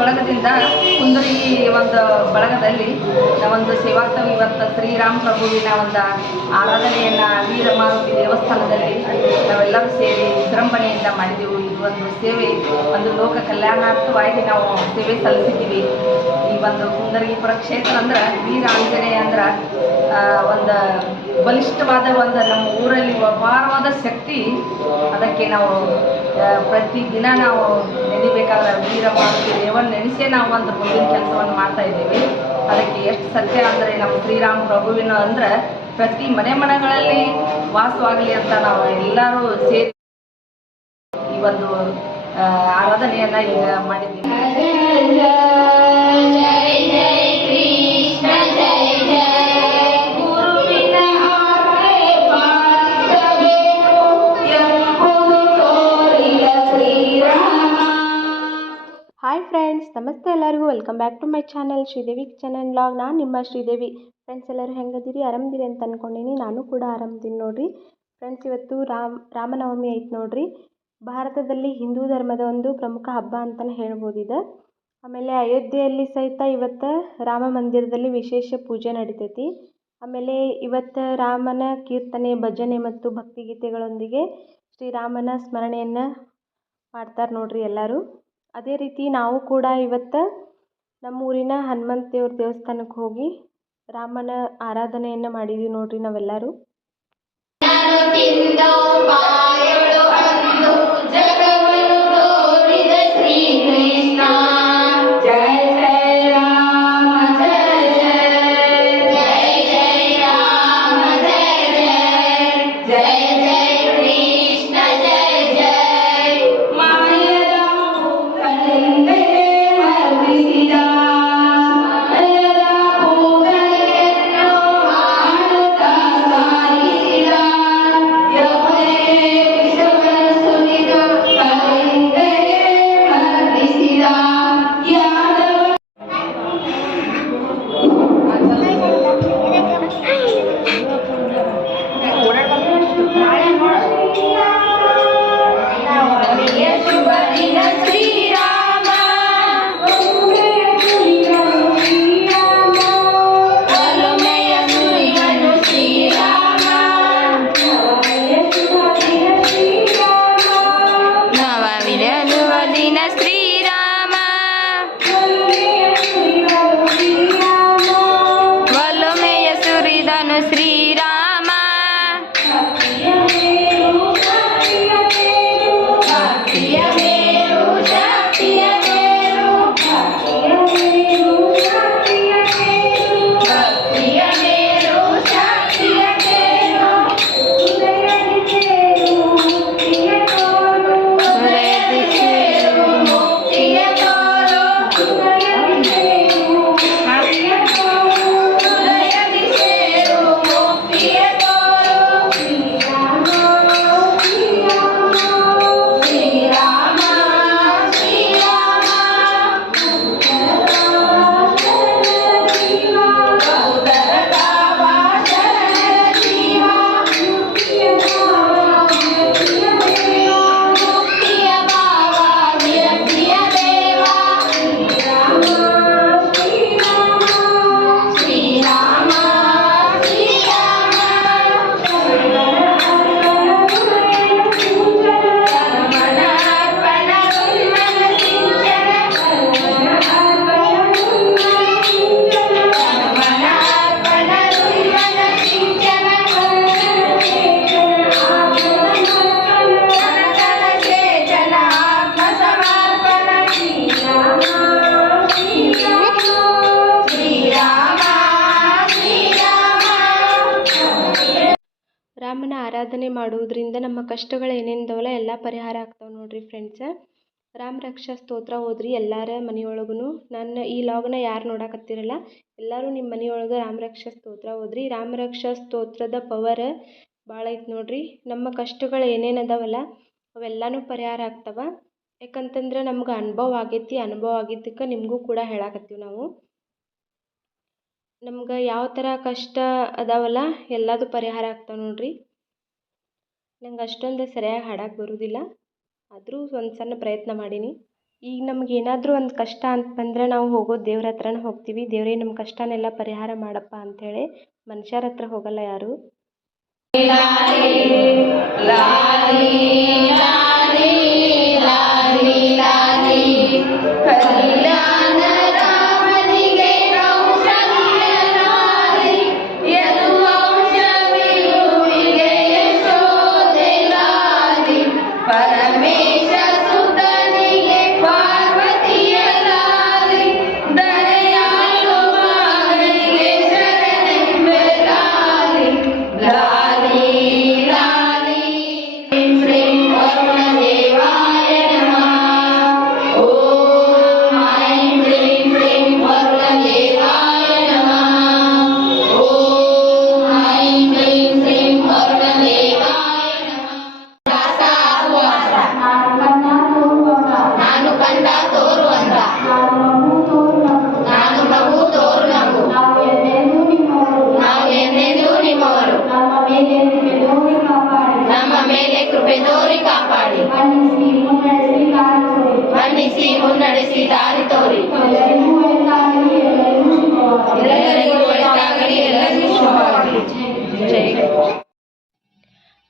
ಬಳಗದಿಂದ ಕುಂದರ್ಗಿ ಒಂದು ಬಳಗದಲ್ಲಿ ಒಂದು ಸೇವಾಗ್ತವಿ ಇವತ್ತು ಶ್ರೀರಾಮ ಪ್ರಭುವಿನ ಒಂದು ಆರಾಧನೆಯನ್ನು ವೀರಮಾರುತಿ ದೇವಸ್ಥಾನದಲ್ಲಿ ನಾವೆಲ್ಲರೂ ಸೇರಿ ವಿಜೃಂಭಣೆಯಿಂದ ಮಾಡಿದೆವು. ಇದು ಒಂದು ಸೇವೆ, ಒಂದು ಲೋಕ ಕಲ್ಯಾಣಾರ್ಥವಾಗಿ ನಾವು ಸೇವೆ ಸಲ್ಲಿಸಿದ್ದೀವಿ. ಈ ಒಂದು ಕುಂದರ್ಗಿಪುರ ಕ್ಷೇತ್ರ ಅಂದ್ರೆ ವೀರ ಆಂಜನೇಯ ಅಂದ್ರೆ ಒಂದು ಬಲಿಷ್ಠವಾದ ಒಂದು ನಮ್ಮ ಊರಲ್ಲಿ ಅಪಾರವಾದ ಶಕ್ತಿ. ಅದಕ್ಕೆ ನಾವು ಪ್ರತಿದಿನ ನಾವು ನೆನಿಬೇಕಾದ್ರೆ ವೀರ ಮಾರುತಿ ದೇವರನ್ನ ನೆನೆಸೇ ನಾವು ಒಂದು ಮುಂದಿನ ಕೆಲಸವನ್ನು ಮಾಡ್ತಾ ಇದ್ದೀವಿ. ಅದಕ್ಕೆ ಎಷ್ಟು ಸತ್ಯ ಅಂದರೆ ನಮ್ಮ ಶ್ರೀರಾಮ ಪ್ರಭುವಿನ ಅಂದ್ರೆ ಪ್ರತಿ ಮನೆ ಮನೆಗಳಲ್ಲಿ ವಾಸವಾಗಲಿ ಅಂತ ನಾವು ಎಲ್ಲರೂ ಸೇರಿ ಈ ಒಂದು ಆರಾಧನೆಯನ್ನ ಈಗ ಮಾಡಿದ್ದೀವಿ. ನಮಸ್ತೆ ಎಲ್ಲರಿಗೂ. Welcome back to my channel Sridevi kitchen and blog ನಾನು ನಿಮ್ಮ ಶ್ರೀದೇವಿ. ಫ್ರೆಂಡ್ಸ್ ಎಲ್ಲರೂ ಹೆಂಗದಿರಿ ಆರಾಮದಿರಿ ಅಂತ ಅಂದ್ಕೊಂಡೀನಿ ನಾನು ಕೂಡ ಆರಾಮದೀನಿ ನೋಡಿರಿ. ಫ್ರೆಂಡ್ಸ್ ಇವತ್ತು ರಾಮ್, ರಾಮನವಮಿ ಐತೆ ನೋಡಿರಿ. ಭಾರತದಲ್ಲಿ ಹಿಂದೂ ಧರ್ಮದ ಒಂದು ಪ್ರಮುಖ ಹಬ್ಬ ಅಂತಲೇ ಹೇಳ್ಬೋದಿದೆ. ಆಮೇಲೆ ಅಯೋಧ್ಯೆಯಲ್ಲಿ ಸಹಿತ ಇವತ್ತು ರಾಮ ಮಂದಿರದಲ್ಲಿ ವಿಶೇಷ ಪೂಜೆ ನಡಿತೈತಿ. ಆಮೇಲೆ ಇವತ್ತು ರಾಮನ ಕೀರ್ತನೆ, ಭಜನೆ ಮತ್ತು ಭಕ್ತಿಗೀತೆಗಳೊಂದಿಗೆ ಶ್ರೀರಾಮನ ಸ್ಮರಣೆಯನ್ನು ಮಾಡ್ತಾರೆ ನೋಡಿರಿ ಎಲ್ಲರೂ. ಅದೇ ರೀತಿ ನಾವು ಕೂಡ ಇವತ್ತು ನಮ್ಮೂರಿನ ಹನುಮಂತ ದೇವ್ರ ದೇವಸ್ಥಾನಕ್ಕೆ ಹೋಗಿ ರಾಮನ ಆರಾಧನೆಯನ್ನು ಮಾಡಿದೀವಿ ನೋಡ್ರಿ ನಾವೆಲ್ಲರೂ. ಆರಾಧನೆ ಮಾಡುವುದರಿಂದ ನಮ್ಮ ಕಷ್ಟಗಳು ಏನೇನಿದಾವಲ್ಲ ಎಲ್ಲ ಪರಿಹಾರ ಆಗ್ತಾವೆ ನೋಡಿರಿ ಫ್ರೆಂಡ್ಸ ರಾಮ ರಕ್ಷಾ ಸ್ತೋತ್ರ ಓದ್ರಿ ಎಲ್ಲರ ಮನೆಯೊಳಗೂ ನನ್ನ ಈ ಲಾಗ್ನ ಯಾರು ನೋಡಕತ್ತಿರಲ್ಲ, ಎಲ್ಲರೂ ನಿಮ್ಮ ಮನೆಯೊಳಗೆ ರಾಮ ರಕ್ಷಾ ಸ್ತೋತ್ರ ಓದ್ರಿ ರಾಮ ರಕ್ಷಾ ಸ್ತೋತ್ರದ ಪವರ್ ಭಾಳ ಐತೆ ನೋಡ್ರಿ. ನಮ್ಮ ಕಷ್ಟಗಳು ಏನೇನು ಅದಾವಲ್ಲ ಅವೆಲ್ಲನೂ ಪರಿಹಾರ ಆಗ್ತಾವ. ಯಾಕಂತಂದ್ರೆ ನಮ್ಗೆ ಅನುಭವ ಆಗೈತಿ, ಅನುಭವ ಆಗಿದ್ದಕ್ಕೆ ನಿಮಗೂ ಕೂಡ ಹೇಳಕತ್ತೀವಿ ನಾವು. ನಮ್ಗೆ ಯಾವ ಥರ ಕಷ್ಟ ಅದಾವಲ್ಲ, ಎಲ್ಲದು ಪರಿಹಾರ ಆಗ್ತಾವೆ ನೋಡ್ರಿ. ನಂಗೆ ಅಷ್ಟೊಂದು ಸರಿಯಾಗಿ ಹಾಡಕ್ಕೆ ಬರುವುದಿಲ್ಲ ಆದರೂ ಒಂದು ಸಣ್ಣ ಪ್ರಯತ್ನ ಮಾಡೀನಿ ಈಗ ನಮ್ಗೆ ಏನಾದರೂ ಒಂದು ಕಷ್ಟ ಅಂತ ಬಂದರೆ ನಾವು ಹೋಗೋದು ದೇವ್ರ ಹತ್ರನೇ ಹೋಗ್ತೀವಿ ದೇವರೇ ನಮ್ಮ ಕಷ್ಟನೆಲ್ಲ ಪರಿಹಾರ ಮಾಡಪ್ಪ ಅಂಥೇಳಿ ಮನುಷ್ಯರ ಹತ್ರ ಹೋಗಲ್ಲ ಯಾರು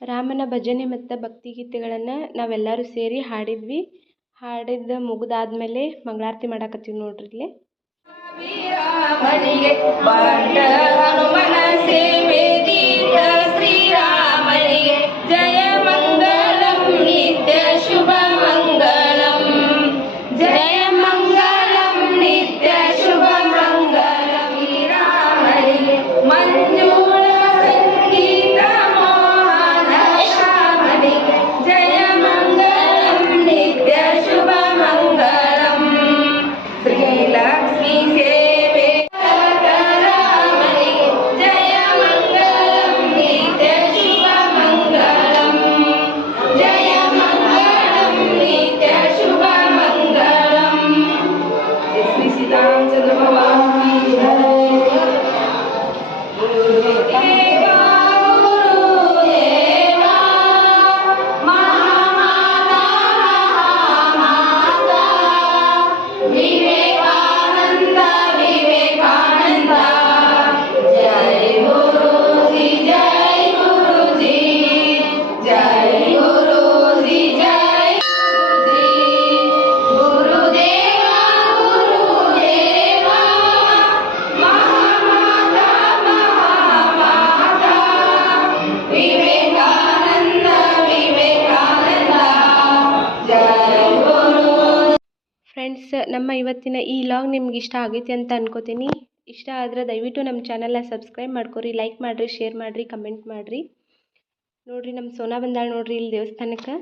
ರಾಮನ ಭಜನೆ ಮತ್ತು ಭಕ್ತಿಗೀತೆಗಳನ್ನು ನಾವೆಲ್ಲರೂ ಸೇರಿ ಹಾಡಿದ್ವಿ. ಹಾಡಿದ್ದು ಮುಗಿದಾದ್ಮೇಲೆ ಮಂಗಳಾರತಿ ಮಾಡಾಕತ್ತೀವಿ ನೋಡ್ರಿ ಇಲ್ಲಿ. ನಮ್ಮ ಇವತ್ತಿನ ಈ ಲಾಗ್ ನಿಮ್ಗೆ ಇಷ್ಟ ಆಗೈತಿ ಅಂತ ಅನ್ಕೋತೀನಿ. ಇಷ್ಟ ಆದರೆ ದಯವಿಟ್ಟು ನಮ್ಮ ಚಾನಲ್ನ ಸಬ್ಸ್ಕ್ರೈಬ್ ಮಾಡ್ಕೊರಿ ಲೈಕ್ ಮಾಡಿರಿ ಶೇರ್ ಮಾಡಿರಿ ಕಮೆಂಟ್ ಮಾಡಿರಿ. ನೋಡಿರಿ ನಮ್ಮ ಸೋನಾ ಬಂದಾಳ ನೋಡಿರಿ ಇಲ್ಲಿ ದೇವಸ್ಥಾನಕ್ಕೆ.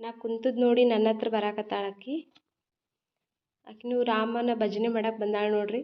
ನಾ ಕುಂತದ್ದು ನೋಡಿ ನನ್ನ ಹತ್ರ ಬರಾಕತ್ತಾಳಕ್ಕಿ ಆಕಿನೂ ರಾಮನ ಭಜನೆ ಮಾಡಕ್ಕೆ ಬಂದಾಳ ನೋಡ್ರಿ.